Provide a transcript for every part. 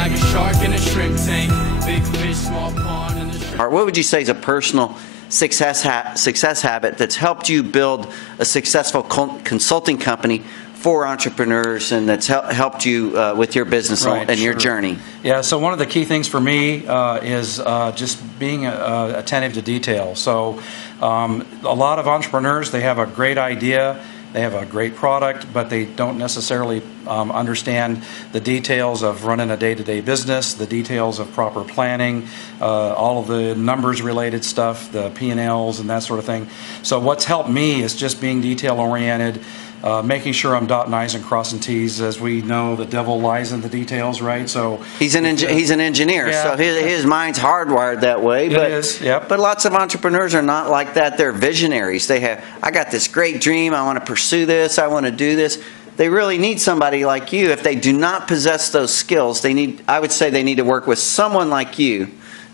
like a shark in a shrimp tank. Big fish, small pond in the shrimp. What would you say is a personal success habit that's helped you build a successful consulting company for entrepreneurs, and that's helped you with your business and your journey? Yeah, so one of the key things for me is just being attentive to detail. So a lot of entrepreneurs, they have a great idea, they have a great product, but they don't necessarily understand the details of running a day-to-day business, the details of proper planning, all of the numbers-related stuff, the P&Ls and that sort of thing. So what's helped me is just being detail-oriented, making sure I'm dotting I's and crossing T's. As we know, the devil lies in the details, right? So he's an engineer, yeah. So his mind's hardwired that way. It is, yep. But lots of entrepreneurs are not like that. They're visionaries. They have, I got this great dream. I want to pursue this. I want to do this. They really need somebody like you. If they do not possess those skills, I would say they need to work with someone like you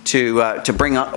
to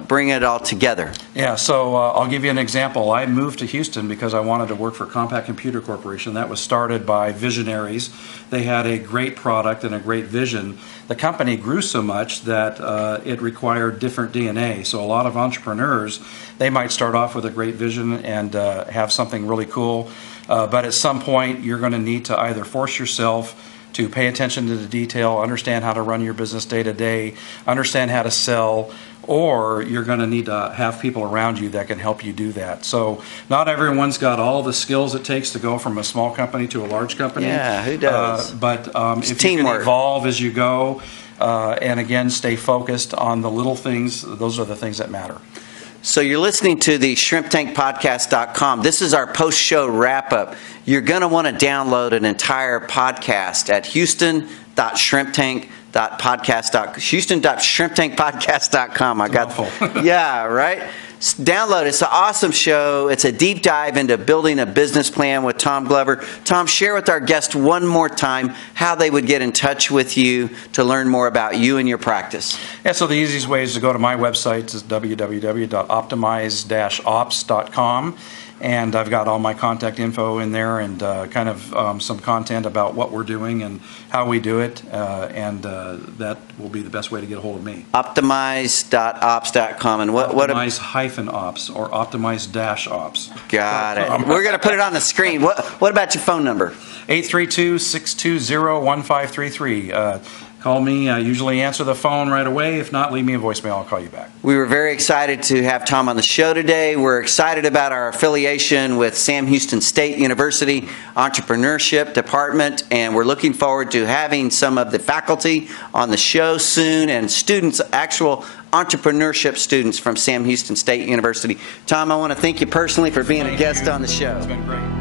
bring it all together. Yeah, so I'll give you an example. I moved to Houston because I wanted to work for Compaq Computer Corporation. That was started by visionaries. They had a great product and a great vision. The company grew so much that it required different DNA. So a lot of entrepreneurs, they might start off with a great vision and have something really cool, but at some point you're going to need to either force yourself to pay attention to the detail, understand how to run your business day to day, understand how to sell, or you're going to need to have people around you that can help you do that. So not everyone's got all the skills it takes to go from a small company to a large company. Yeah, who does? But if teamwork. You can evolve as you go, and again, stay focused on the little things, those are the things that matter. So you're listening to the ShrimpTankPodcast.com. This is our post-show wrap-up. You're going to want to download an entire podcast at Houston.ShrimpTankPodcast.com. I got, yeah, right? Download it. It's an awesome show. It's a deep dive into building a business plan with Tom Glover. Tom, share with our guests one more time how they would get in touch with you to learn more about you and your practice. Yeah, so the easiest way is to go to my website. It's www.optimize-ops.com. And I've got all my contact info in there and kind of some content about what we're doing and how we do it. And that will be the best way to get a hold of me. Optimize.ops.com. And what Optimize-ops or optimize-ops. Got it. We're going to put it on the screen. What about your phone number? 832-620-1533. Call me. I usually answer the phone right away. If not, leave me a voicemail. I'll call you back. We were very excited to have Tom on the show today. We're excited about our affiliation with Sam Houston State University Entrepreneurship Department, and we're looking forward to having some of the faculty on the show soon and students, actual entrepreneurship students from Sam Houston State University. Tom, I want to thank you personally for being a guest on the show. It's been great.